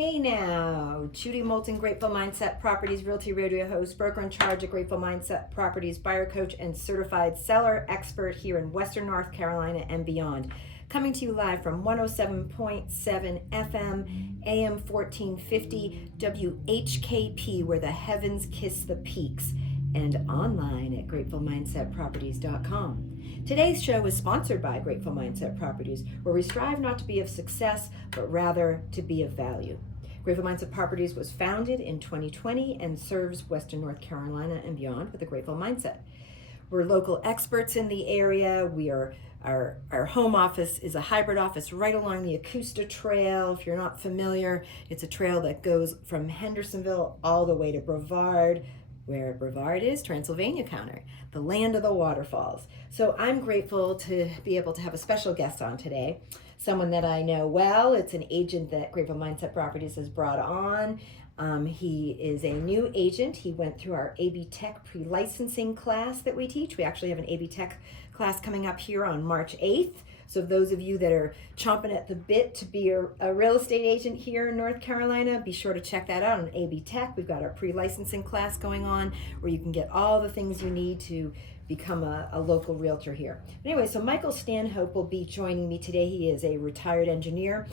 Hey now, Judy Moulton, Grateful Mindset Properties Realty Radio host, broker in charge of Grateful Mindset Properties, buyer coach, and certified seller expert here in Western North Carolina and beyond. Coming to you live from 107.7 FM, AM 1450, WHKP, where the heavens kiss the peaks, and online at gratefulmindsetproperties.com. Today's show is sponsored by Grateful Mindset Properties, where we strive not to be of success, but rather to be of value. Grateful Mindset Properties was founded in 2020 and serves Western North Carolina and beyond with a grateful mindset. We're local experts in the area. Our home office is a hybrid office right along the Acosta Trail. If you're not familiar, it's a trail that goes from Hendersonville all the way to Brevard, where Brevard is Transylvania County, the land of the waterfalls. So I'm grateful to be able to have a special guest on today, someone that I know well. It's an agent that Grateful Mindset Properties has brought on. He is a new agent. He went through our AB Tech pre-licensing class that we teach. We actually have an AB Tech class coming up here on March 8th. So those of you that are chomping at the bit to be a real estate agent here in North Carolina, be sure to check that out on AB Tech. We've got our pre-licensing class going on where you can get all the things you need to become a local realtor here. Anyway, so Michael Stanhope will be joining me today. He is a retired engineer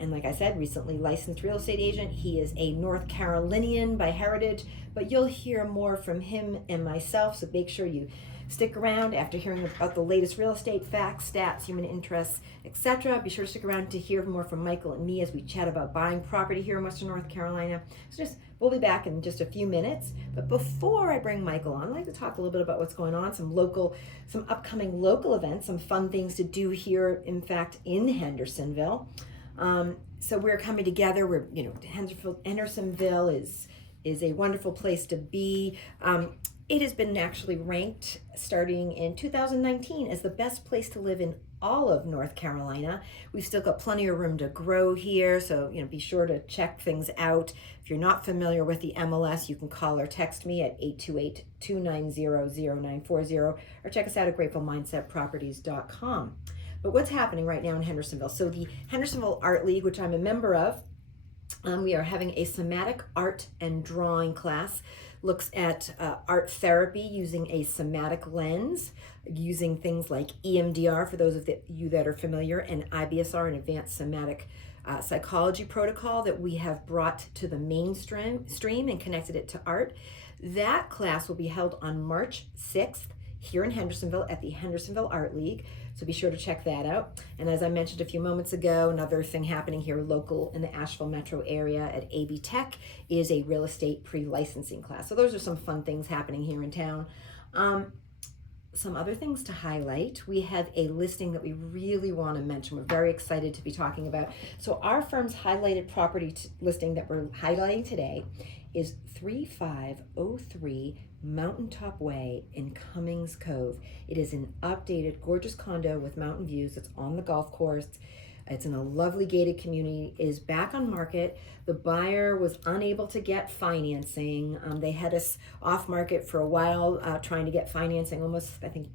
and like I said, recently licensed real estate agent. He is a North Carolinian by heritage, but you'll hear more from him and myself, so make sure you stick around after hearing about the latest real estate facts, stats, human interests, etc. Be sure to stick around to hear more from Michael and me as we chat about buying property here in Western North Carolina. So we'll be back in just a few minutes. But before I bring Michael on, I'd like to talk a little bit about what's going on, some upcoming local events, some fun things to do here, in fact, in Hendersonville. So we're coming together. Hendersonville is a wonderful place to be. It has been actually ranked starting in 2019 as the best place to live in all of North Carolina. We've still got plenty of room to grow here, so be sure to check things out. If you're not familiar with the MLS, you can call or text me at 828-290-0940 or check us out at gratefulmindsetproperties.com. But what's happening right now in Hendersonville? So the Hendersonville Art League, which I'm a member of, we are having a somatic art and drawing class. Looks at art therapy using a somatic lens, using things like EMDR for those of you that are familiar, and IBSR, an advanced somatic psychology protocol that we have brought to the mainstream and connected it to art. That class will be held on March 6th here in Hendersonville at the Hendersonville Art League. So be sure to check that out. And as I mentioned a few moments ago, another thing happening here local in the Asheville metro area at AB Tech is a real estate pre-licensing class. So those are some fun things happening here in town. Some other things to highlight. We have a listing that we really want to mention. We're very excited to be talking about. So our firm's highlighted property listing that we're highlighting today is 3503 Mountaintop Way in Cummings Cove. It is an updated, gorgeous condo with mountain views. It's on the golf course. It's in a lovely gated community. It is back on market. The buyer was unable to get financing. They had us off market for a while trying to get financing, almost, I think,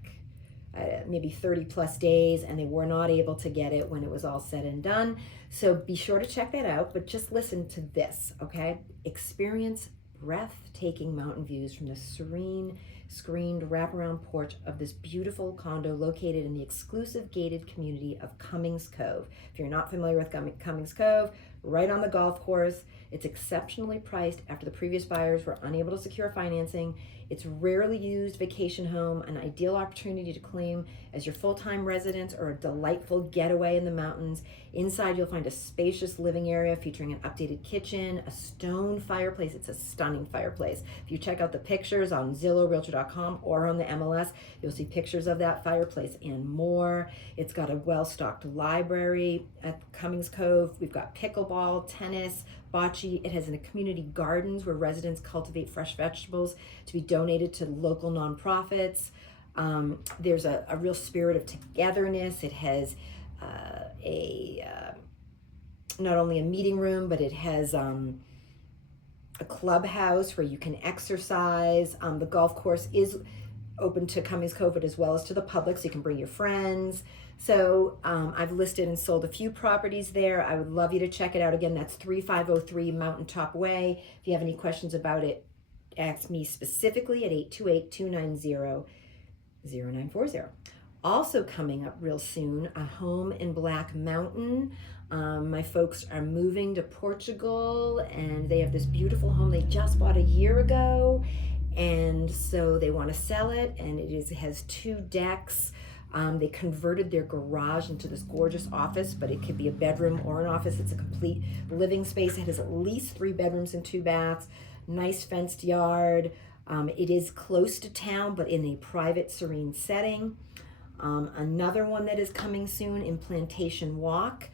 maybe 30 plus days, and they were not able to get it when it was all said and done. So be sure to check that out, but just listen to this, okay? Experience breathtaking mountain views from the serene, screened wraparound porch of this beautiful condo located in the exclusive gated community of Cummings Cove. If you're not familiar with Cummings Cove, right on the golf course. It's exceptionally priced after the previous buyers were unable to secure financing. It's rarely used vacation home, an ideal opportunity to claim as your full-time residence or a delightful getaway in the mountains. Inside, you'll find a spacious living area featuring an updated kitchen, a stone fireplace. It's a stunning fireplace. If you check out the pictures on Zillow, Realtor.com, or on the MLS, you'll see pictures of that fireplace and more. It's got a well-stocked library at Cummings Cove. We've got pickleball, tennis, bocce. It has community gardens where residents cultivate fresh vegetables to be donated to local nonprofits. There's a real spirit of togetherness. It has not only a meeting room, but it has a clubhouse where you can exercise. The golf course is open to Cummings COVID as well as to the public, so you can bring your friends. So I've listed and sold a few properties there. I would love you to check it out. Again, that's 3503 Mountaintop Way. If you have any questions about it, ask me specifically at 828-290-0940. Also coming up real soon, a home in Black Mountain. My folks are moving to Portugal, and they have this beautiful home they just bought a year ago, and so they want to sell it, and it has 2 decks. They converted their garage into this gorgeous office, but it could be a bedroom or an office. It's a complete living space. It has at least 3 bedrooms and 2 baths, nice fenced yard. It is close to town, but in a private, serene setting. Another one that is coming soon in Plantation Walk,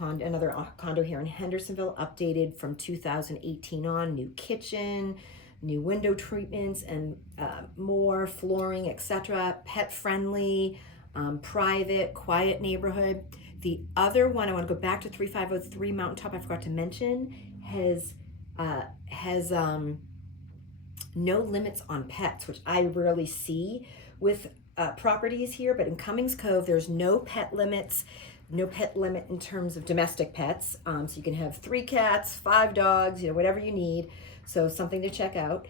another condo here in Hendersonville, updated from 2018 on, new kitchen, new window treatments, and more flooring, etc. Pet friendly, private, quiet neighborhood. The other one, I want to go back to 3503 Mountaintop, I forgot to mention, has no limits on pets, which I rarely see with properties here, but in Cummings Cove, there's no pet limits, no pet limit in terms of domestic pets. So you can have 3 cats, 5 dogs, whatever you need. So something to check out.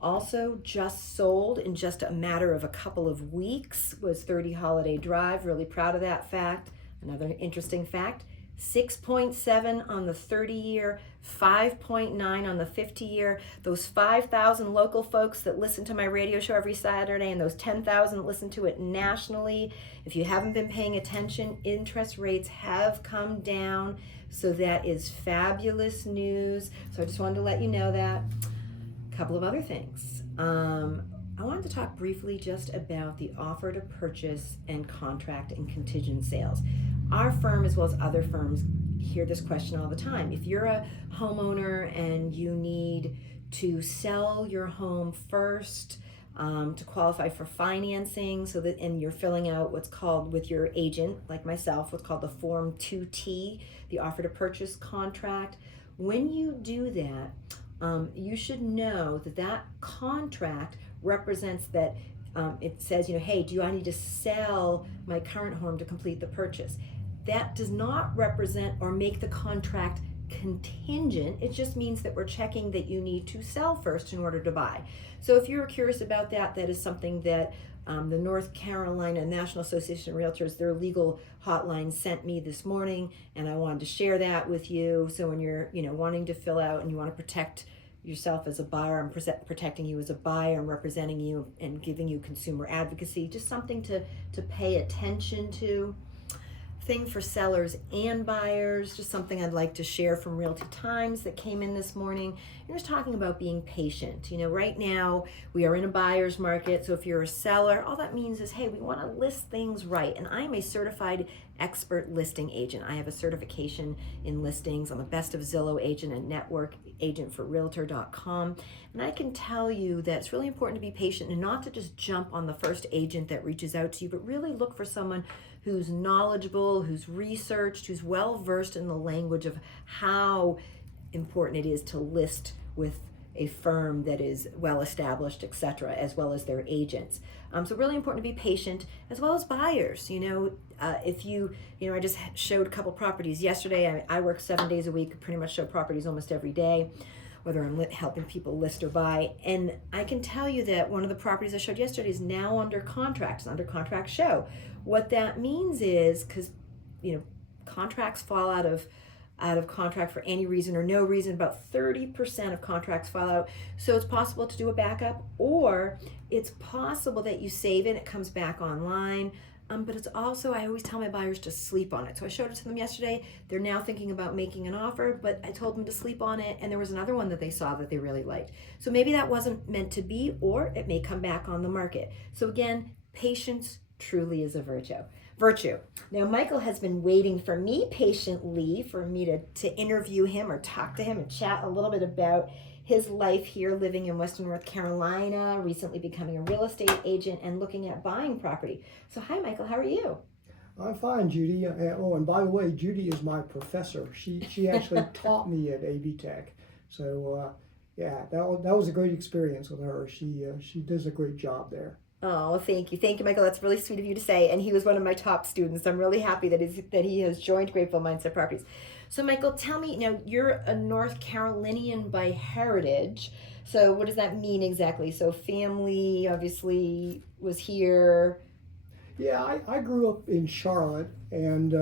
Also just sold in just a matter of a couple of weeks was 30 Holiday Drive. Really proud of that fact. Another interesting fact, 6.7 on the 30-year, 5.9 on the 50-year. Those 5,000 local folks that listen to my radio show every Saturday, and those 10,000 that listen to it nationally, if you haven't been paying attention, interest rates have come down. So that is fabulous news. So I just wanted to let you know that. A couple of other things. I wanted to talk briefly just about the offer to purchase and contract and contingent sales. Our firm, as well as other firms, hear this question all the time. If you're a homeowner and you need to sell your home first to qualify for financing, and you're filling out what's called with your agent, like myself, what's called the Form 2T, the offer to purchase contract. When you do that, you should know that that contract represents that it says, hey, do I need to sell my current home to complete the purchase? That does not represent or make the contract contingent. It just means that we're checking that you need to sell first in order to buy. So if you're curious about that, that is something that the North Carolina National Association of Realtors, their legal hotline, sent me this morning, and I wanted to share that with you. So when you're wanting to fill out and you want to protect yourself as a buyer, I'm protecting you as a buyer and representing you and giving you consumer advocacy, just something to pay attention to. Thing for sellers and buyers, just something I'd like to share from Realty Times that came in this morning. You're just talking about being patient. Right now we are in a buyer's market, so if you're a seller, all that means is, hey, we want to list things right. And I'm a certified expert listing agent. I have a certification in listings. I'm a Best of Zillow agent and network agent for Realtor.com. And I can tell you that it's really important to be patient and not to just jump on the first agent that reaches out to you, but really look for someone who's knowledgeable, who's researched, who's well versed in the language of how important it is to list with a firm that is well established, etc., as well as their agents. So really important to be patient, as well as buyers. If I just showed a couple properties yesterday. I work 7 days a week, pretty much show properties almost every day, whether I'm helping people list or buy. And I can tell you that one of the properties I showed yesterday is now under contract. It's under contract show. What that means is, because contracts fall out of contract for any reason or no reason, about 30% of contracts fall out. So it's possible to do a backup, or it's possible that you save it, it comes back online. But it's also, I always tell my buyers to sleep on it. So I showed it to them yesterday. They're now thinking about making an offer, but I told them to sleep on it. And there was another one that they saw that they really liked. So maybe that wasn't meant to be, or it may come back on the market. So again, patience truly is a virtue. Now, Michael has been waiting for me patiently for me to interview him or talk to him and chat a little bit about his life here living in Western North Carolina, recently becoming a real estate agent and looking at buying property. So hi, Michael, how are you? I'm fine, Judy. Oh, and by the way, Judy is my professor. She actually taught me at AB Tech. So yeah, that was a great experience with her. She does a great job there. Oh, thank you, Michael. That's really sweet of you to say. And he was one of my top students. I'm really happy that he has joined Grateful Mindset Properties. So, Michael, tell me now. You're a North Carolinian by heritage. So, what does that mean exactly? So, family obviously was here. Yeah, I grew up in Charlotte and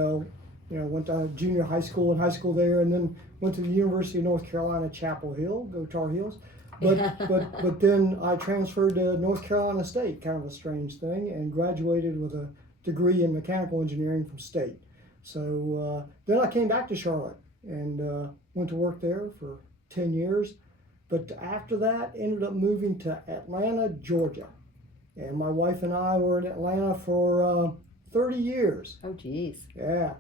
went to junior high school and high school there, and then went to the University of North Carolina, Chapel Hill, go Tar Heels. But then I transferred to North Carolina State, kind of a strange thing, and graduated with a degree in mechanical engineering from State. So then I came back to Charlotte and went to work there for 10 years. But after that, ended up moving to Atlanta, Georgia. And my wife and I were in Atlanta for 30 years. Oh, geez. Yeah.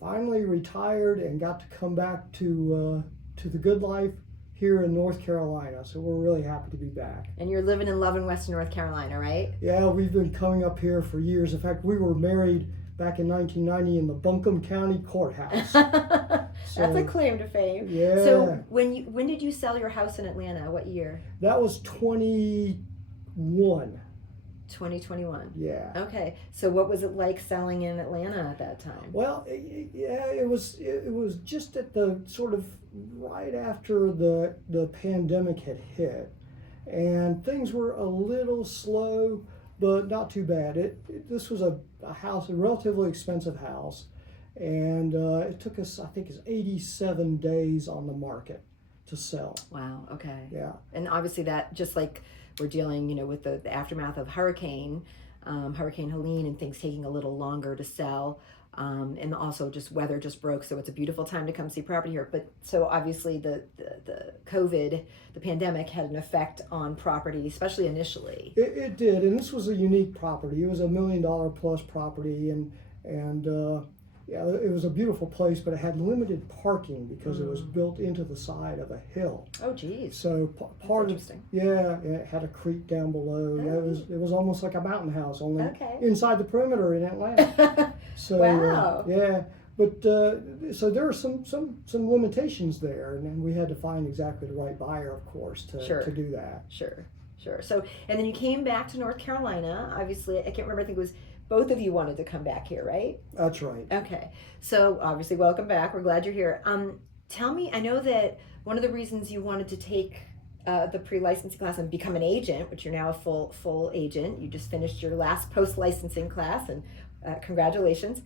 Finally retired and got to come back to the good life here in North Carolina. So we're really happy to be back. And you're living and loving Western North Carolina, right? Yeah, we've been coming up here for years. In fact, we were married back in 1990 in the Buncombe County Courthouse. That's a claim to fame. Yeah. So when did you sell your house in Atlanta? What year? That was 21. 2021. Yeah. Okay. So what was it like selling in Atlanta at that time? Well, it was just at the sort of right after the pandemic had hit, and things were a little slow, but not too bad. This was a house, a relatively expensive house, and it took us, I think, it's 87 days on the market to sell. Wow. Okay. Yeah. And obviously that, just like we're dealing, with the aftermath of Hurricane Helene, and things taking a little longer to sell. And also just weather just broke, so it's a beautiful time to come see property here. But so obviously the COVID, the pandemic had an effect on property, especially initially. It did, and this was a unique property. It was $1 million plus property, and yeah, it was a beautiful place, but it had limited parking because it was built into the side of a hill. Oh, geez. So part of yeah, it had a creek down below. Oh. Yeah, it was almost like a mountain house, only Okay. inside the perimeter in Atlanta. So wow. yeah, but so there are some limitations there, and then we had to find exactly the right buyer, of course, to do that. Sure. So, and then you came back to North Carolina. Obviously, I can't remember. I think it was both of you wanted to come back here, right? That's right. Okay. So obviously, welcome back. We're glad you're here. Tell me, I know that one of the reasons you wanted to take the pre-licensing class and become an agent, which you're now a full agent. You just finished your last post-licensing class, and congratulations.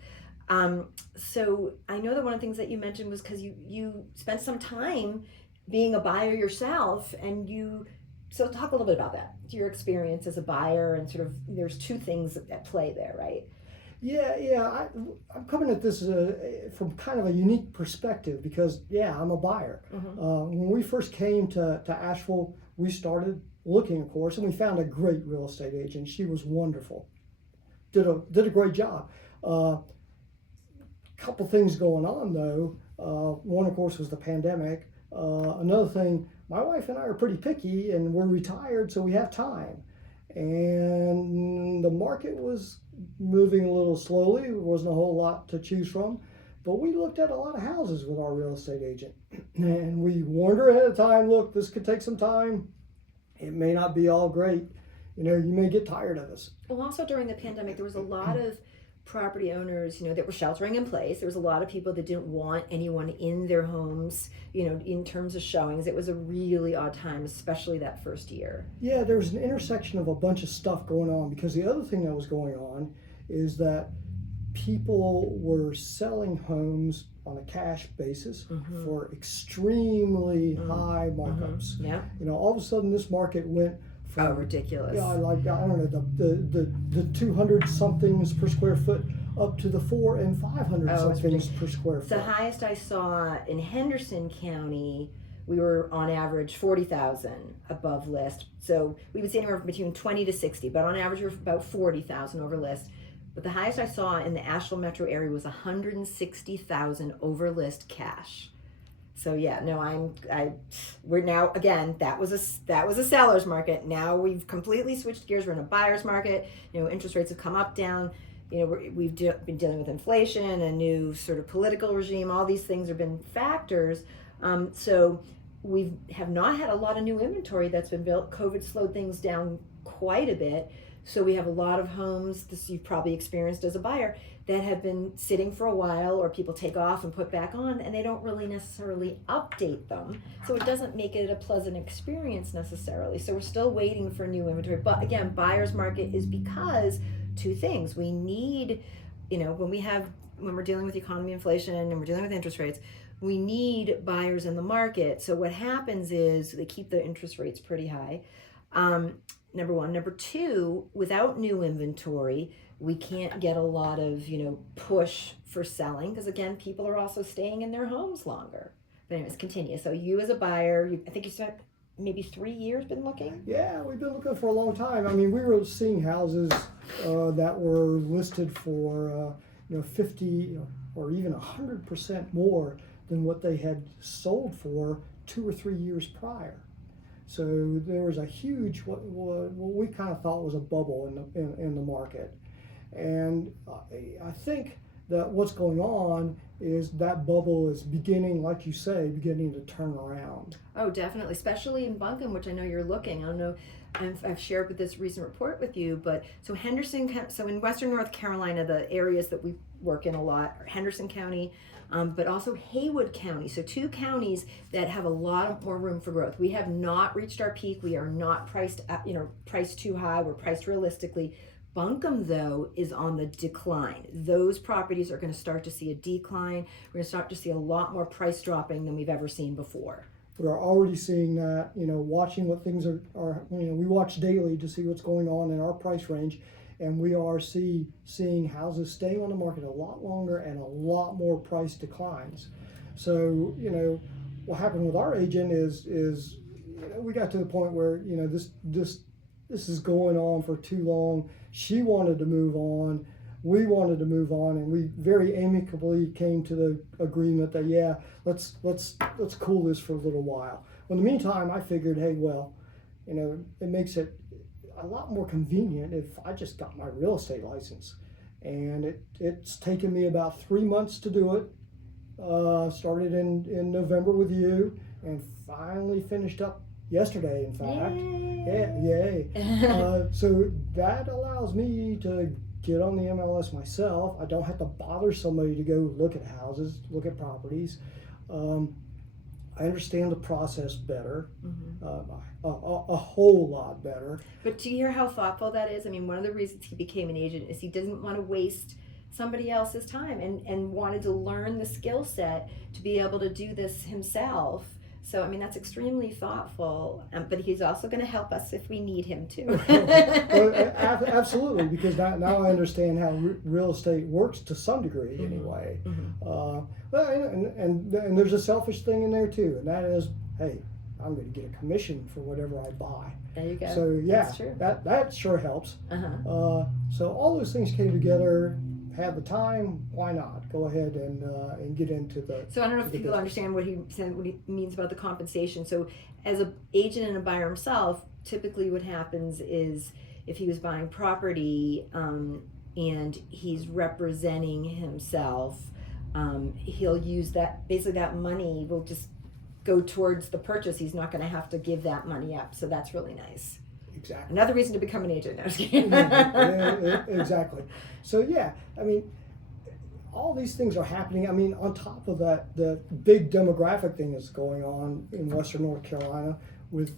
So I know that one of the things that you mentioned was because you spent some time being a buyer yourself, and so talk a little bit about that, your experience as a buyer, and sort of there's two things at play there, right? Yeah. I'm coming at this from kind of a unique perspective because, yeah, I'm a buyer. Mm-hmm. When we first came to Asheville, we started looking, of course, and we found a great real estate agent. She was wonderful. Did a great job. Couple things going on though. One, of course, was the pandemic. Another thing, my wife and I are pretty picky, and we're retired, so we have time. And the market was moving a little slowly. There wasn't a whole lot to choose from, but we looked at a lot of houses with our real estate agent, and we warned her ahead of time. Look, this could take some time. It may not be all great. You may get tired of us. Well, also during the pandemic, there was a lot of property owners, that were sheltering in place. There was a lot of people that didn't want anyone in their homes, in terms of showings. It was a really odd time, especially that first year. Yeah, there was an intersection of a bunch of stuff going on, because the other thing that was going on is that people were selling homes on a cash basis for extremely high markups. Yeah. All of a sudden this market went from ridiculous. Yeah, I don't know, the 200 somethings per square foot up to the 400 and 500 somethings per square foot. The highest I saw in Henderson County, we were on average 40,000 above list. So we would see anywhere between 20 to 60, but on average we were about 40,000 over list. But the highest I saw in the Asheville metro area was 160,000 over list cash. So yeah, no, we're now, again, that was a seller's market. Now we've completely switched gears. We're in a buyer's market. Interest rates have come up, down. We've been dealing with inflation, a new sort of political regime. All these things have been factors. So we have not had a lot of new inventory that's been built. COVID slowed things down quite a bit. So we have a lot of homes, this you've probably experienced as a buyer, that have been sitting for a while, or people take off and put back on, and they don't really necessarily update them. So it doesn't make it a pleasant experience necessarily. So we're still waiting for new inventory. But again, buyer's market is because two things. We need, when we're dealing with economy, inflation, and we're dealing with interest rates, we need buyers in the market. So what happens is they keep the interest rates pretty high. Number one. Number two, without new inventory, we can't get a lot of, push for selling, because again, people are also staying in their homes longer. But anyways, continue. So you as a buyer, I think you spent maybe 3 years been looking? Yeah, we've been looking for a long time. I mean, we were seeing houses that were listed for 50 or even 100% more than what they had sold for 2 or 3 years prior. So there was a huge, what we kind of thought was a bubble in the market. And I think that what's going on is that bubble is beginning, like you say, beginning to turn around. Oh, definitely, especially in Buncombe, which I know you're looking. I don't know, I've shared with this recent report with you, but so in Western North Carolina, the areas that we work in a lot are Henderson County, but also Haywood County. So 2 counties that have a lot more room for growth. We have not reached our peak. We are not priced too high. We're priced realistically. Buncombe, though, is on the decline. Those properties are going to start to see a decline. We're going to start to see a lot more price dropping than we've ever seen before. We're already seeing that, watching what things are we watch daily to see what's going on in our price range, and we are seeing houses staying on the market a lot longer and a lot more price declines. So, what happened with our agent is we got to the point where, this is going on for too long. She wanted to move on. We wanted to move on, and we very amicably came to the agreement that let's cool this for a little while. In the meantime, I figured, hey, well, it makes it a lot more convenient if I just got my real estate license, and it's taken me about 3 months to do it. Started in November with you, and finally finished up yesterday, in fact. Yay. So that allows me to get on the MLS myself. I don't have to bother somebody to go look at houses, look at properties. I understand the process better, a whole lot better. But do you hear how thoughtful that is? I mean, one of the reasons he became an agent is he doesn't want to waste somebody else's time, and wanted to learn the skill set to be able to do this himself. So, I mean, that's extremely thoughtful, but he's also going to help us if we need him to. Well, absolutely, because now I understand how real estate works to some degree, anyway. And there's a selfish thing in there too, and that is, hey, I'm going to get a commission for whatever I buy. There you go. So yeah, that's true. That sure helps. So all those things came together. Have the time, why not? Go ahead and get into the. So I don't know if people understand what he means about the compensation. So as an agent and a buyer himself, typically what happens is if he was buying property and he's representing himself, he'll use that, basically that money will just go towards the purchase. He's not going to have to give that money up. So that's really nice. Exactly. Another reason to become an agent. No, just kidding. Exactly. So yeah, I mean, all these things are happening. I mean, on top of that, the big demographic thing that's going on in Western North Carolina with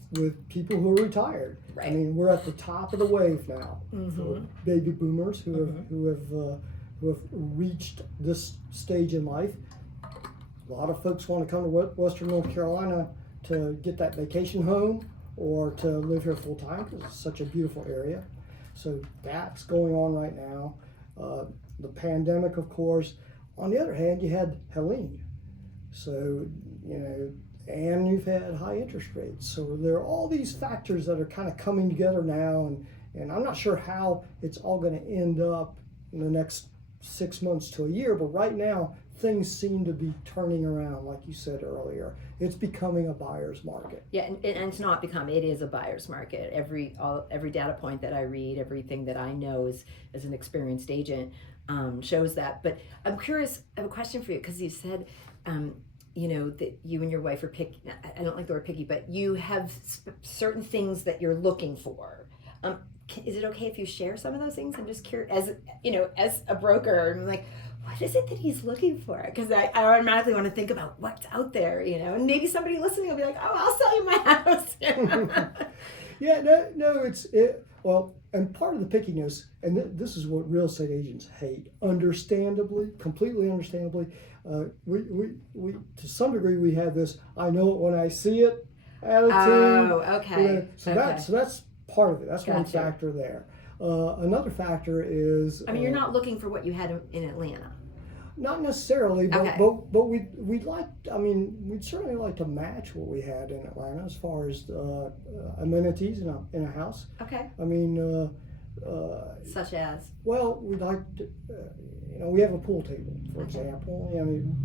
people who are retired. Right. I mean, we're at the top of the wave now for baby boomers who have reached this stage in life. A lot of folks want to come to Western North Carolina to get that vacation home, or to live here full time because it's such a beautiful area. So that's going on right now. The pandemic, of course. On the other hand, you had Helene. So, and you've had high interest rates. So there are all these factors that are kind of coming together now, and I'm not sure how it's all going to end up in the next 6 months to a year, but right now things seem to be turning around, like you said earlier. It's becoming a buyer's market. Yeah, and it's not become, it is a buyer's market. Every data point that I read, everything that I know as an experienced agent shows that. But I'm curious, I have a question for you, because you said, that you and your wife are picky. I don't like the word picky, but you have certain things that you're looking for. Is it okay if you share some of those things? I'm just curious, as a broker, I'm like, what is it that he's looking for? Because I automatically want to think about what's out there, and maybe somebody listening will be like, oh, I'll sell you my house. Yeah, no, well, and part of the pickiness, and this is what real estate agents hate, understandably, completely understandably. We to some degree we have this I know it when I see it attitude. Oh, okay. So that's part of it. That's one Gotcha. factor there. Another factor is. I mean, you're not looking for what you had in Atlanta. Not necessarily, but Okay. but we'd like. I mean, we'd certainly like to match what we had in Atlanta as far as amenities in a house. Okay. I mean, Such as? well, we'd like to. We have a pool table, for example.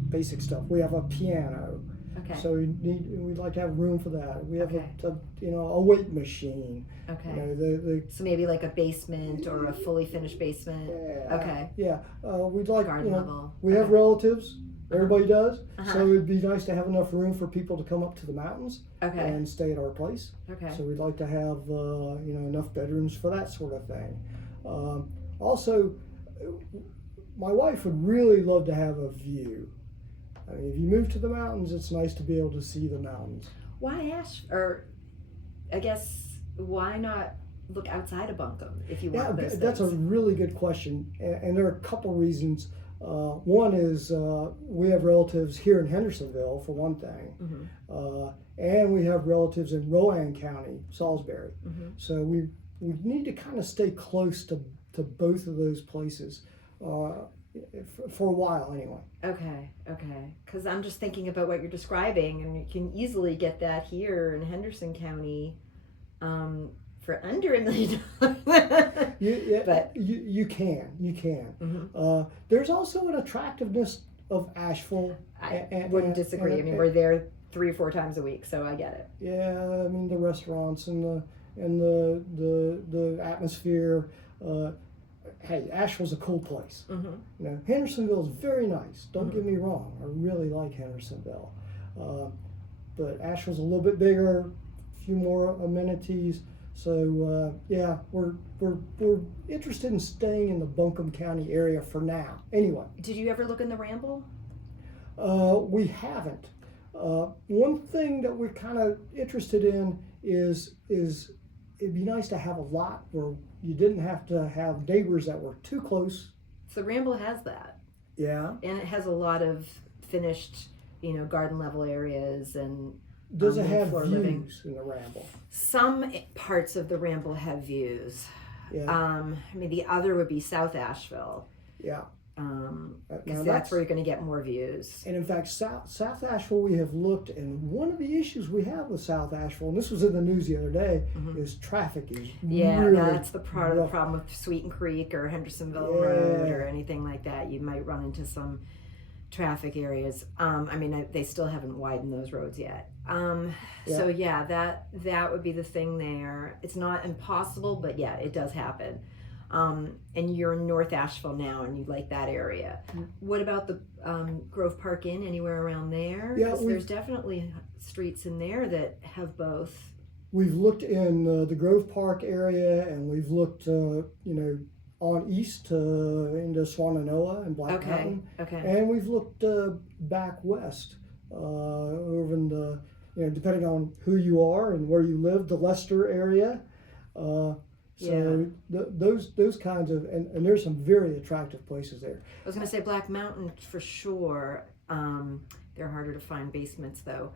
Basic stuff. We have a piano. Okay. So we'd like to have room for that. We have Okay. a weight machine. Okay. So maybe like a basement or a fully finished basement. Yeah. Okay. Yeah. We'd like Garden level. we have relatives. Everybody does. Uh-huh. So it'd be nice to have enough room for people to come up to the mountains Okay. and stay at our place. Okay. So we'd like to have enough bedrooms for that sort of thing. Also, my wife would really love to have a view. I mean, if you move to the mountains, it's nice to be able to see the mountains. Why I guess, why not look outside of Buncombe if you want those That's a things? really good question, and there are a couple reasons. One is we have relatives here in Hendersonville, for one thing, Mm-hmm. and we have relatives in Rowan County, Salisbury. Mm-hmm. So we need to kind of stay close to both of those places for a while, anyway. Okay. Because I'm just thinking about what you're describing, and you can easily get that here in Henderson County for under $1 million. But You can. mm-hmm. There's also an attractiveness of Asheville. I wouldn't disagree. I mean, we're there 3 or 4 times a week, so I get it. Yeah, I mean the restaurants and the atmosphere. Hey, Asheville's a cool place. Mm-hmm. Hendersonville is very nice. Don't Mm-hmm. get me wrong. I really like Hendersonville, but Asheville's a little bit bigger, a few more amenities. So yeah, we're interested in staying in the Buncombe County area for now. Anyway, Did you ever look in the Ramble? we haven't. One thing that we're kind of interested in is it'd be nice to have a lot where you didn't have to have neighbors that were too close. So Ramble has that, Yeah. and it has a lot of finished, garden level areas and. Does it have floor views living. in the Ramble? Some parts of the Ramble have views. Yeah. I mean, the other would be South Asheville, Yeah. because that's where you're going to get more views. And in fact, South Asheville, we have looked, and one of the issues we have with South Asheville, and this was in the news the other day, is traffic is Yeah, really that's the part of the rough. problem with Sweeten Creek or Hendersonville Yeah. Road or anything like that. You might run into some traffic areas. I mean, they still haven't widened those roads yet. So yeah, that would be the thing there. It's not impossible, but yeah, it does happen. And you're in North Asheville now, and you like that area. What about the Grove Park Inn? Anywhere around there? Yeah, 'Cause there's definitely streets in there that have both. We've looked in the Grove Park area, and we've looked, on east into Swananoa and Black Mountain. Okay. And we've looked back west, over in the, depending on who you are and where you live, the Leicester area. Those kinds of, and there's some very attractive places there. I was going to say Black Mountain for sure. They're harder to find basements though.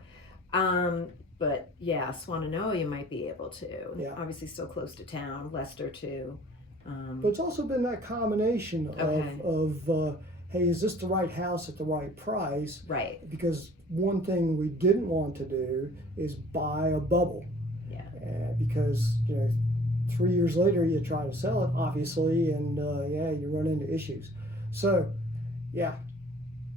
But yeah, Swananoa you might be able to. Yeah. Obviously still close to town. Leicester too. But it's also been that combination Okay. of hey, is this the right house at the right price? Right. Because one thing we didn't want to do is buy a bubble. Yeah. Because 3 years later you try to sell it, obviously, and you run into issues. So, yeah,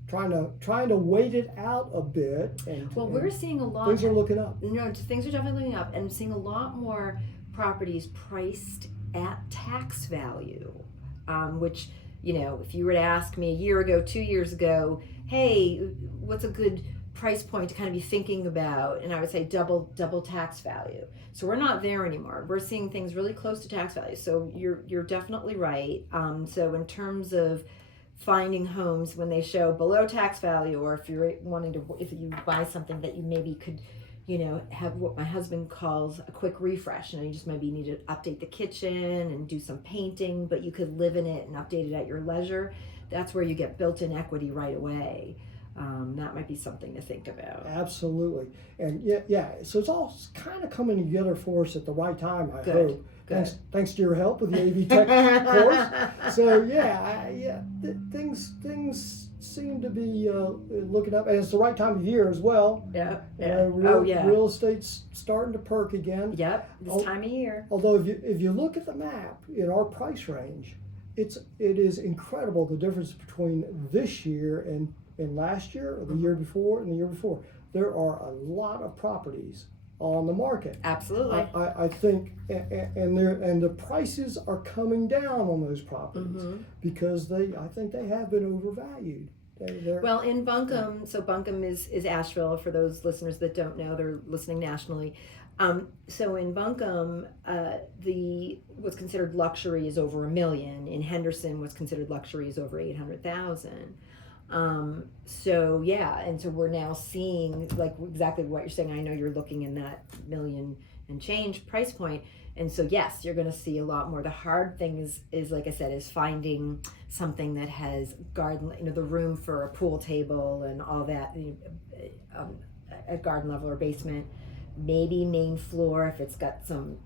trying to wait it out a bit. Well, we're seeing a lot. Things are looking up. No, things are definitely looking up, and seeing a lot more properties priced at tax value, which, if you were to ask me a year ago, 2 years ago, hey, what's a good price point to kind of be thinking about, and I would say double tax value. So we're not there anymore. We're seeing things really close to tax value. So you're definitely right. So in terms of finding homes when they show below tax value, or if you're wanting to, if you buy something that you maybe could, have what my husband calls a quick refresh. You just maybe need to update the kitchen and do some painting, but you could live in it and update it at your leisure. That's where you get built-in equity right away. That might be something to think about. Absolutely. And yeah. So it's all kind of coming together for us at the right time, I Good. hope. Thanks to your help with the AV Tech course. So things seem to be looking up, and it's the right time of year as well. Yeah. Real estate's starting to perk again. Yep. This time of year. Although if you look at the map in our price range, it is incredible the difference between this year and last year, or the year before, and the year before. There are a lot of properties on the market. Absolutely. I think, and the prices are coming down on those properties because I think they have been overvalued. Well, in Buncombe, so Buncombe is Asheville, for those listeners that don't know, they're listening nationally. So in Buncombe, what's considered luxury is over $1 million. In Henderson, what's considered luxury is over 800,000. So we're now seeing like exactly what you're saying. I know you're looking in that million and change price point, and so yes, you're going to see a lot more. The hard thing is like I said, is finding something that has garden, the room for a pool table and all that, at garden level or basement, maybe main floor if it's got some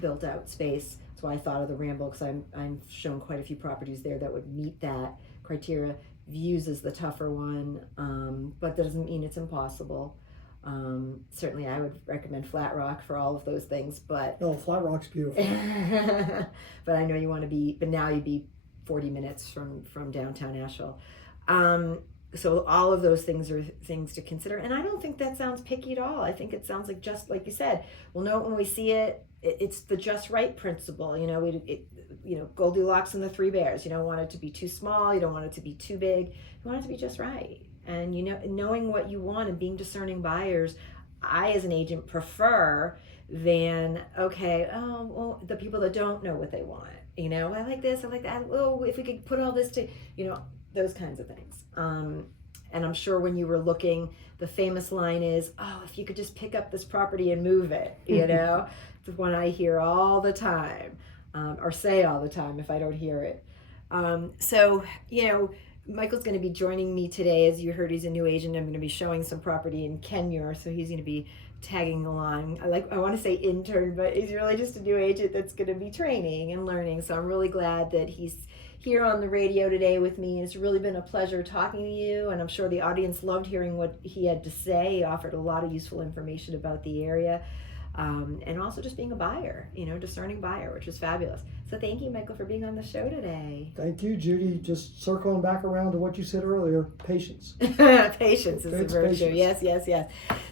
built out space. That's why I thought of the Ramble, because I'm shown quite a few properties there that would meet that criteria. Views is the tougher one, but that doesn't mean it's impossible. Certainly I would recommend Flat Rock for all of those things, but Flat Rock's beautiful. but I know you want to be, but now you'd be 40 minutes from downtown Asheville. So all of those things are things to consider, and I don't think that sounds picky at all. I think it sounds like, just like you said, we'll know it when we see it. It's the just right principle. Goldilocks and the Three Bears. You don't want it to be too small. You don't want it to be too big. You want it to be just right. And knowing what you want and being discerning buyers, I as an agent prefer than the people that don't know what they want. I like this, I like that. Oh, if we could put all this to, those kinds of things. And I'm sure when you were looking, the famous line is, "Oh, if you could just pick up this property and move it," It's the one I hear all the time, or say all the time if I don't hear it. Michael's going to be joining me today. As you heard, he's a new agent. I'm going to be showing some property in Kenmure, so he's going to be tagging along. I want to say intern, but he's really just a new agent that's going to be training and learning. So I'm really glad that he's here on the radio today with me. It's really been a pleasure talking to you, and I'm sure the audience loved hearing what he had to say. He offered a lot of useful information about the area. And also just being a buyer, discerning buyer, which was fabulous. So thank you, Michael, for being on the show today. Thank you, Judy. Just circling back around to what you said earlier, patience. Patience is the virtue. Yes.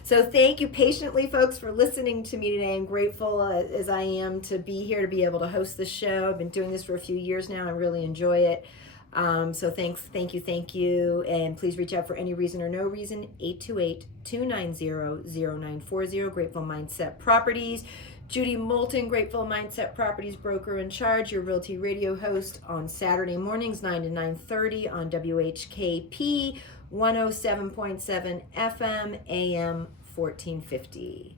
So thank you patiently, folks, for listening to me today. I'm grateful as I am to be here, to be able to host this show. I've been doing this for a few years now. I really enjoy it. So thank you, and please reach out for any reason or no reason, 828-290-0940, Grateful Mindset Properties. Judy Moulton, Grateful Mindset Properties broker in charge, your Realty Radio host on Saturday mornings, 9 to 9:30 on WHKP 107.7 FM, AM 1450.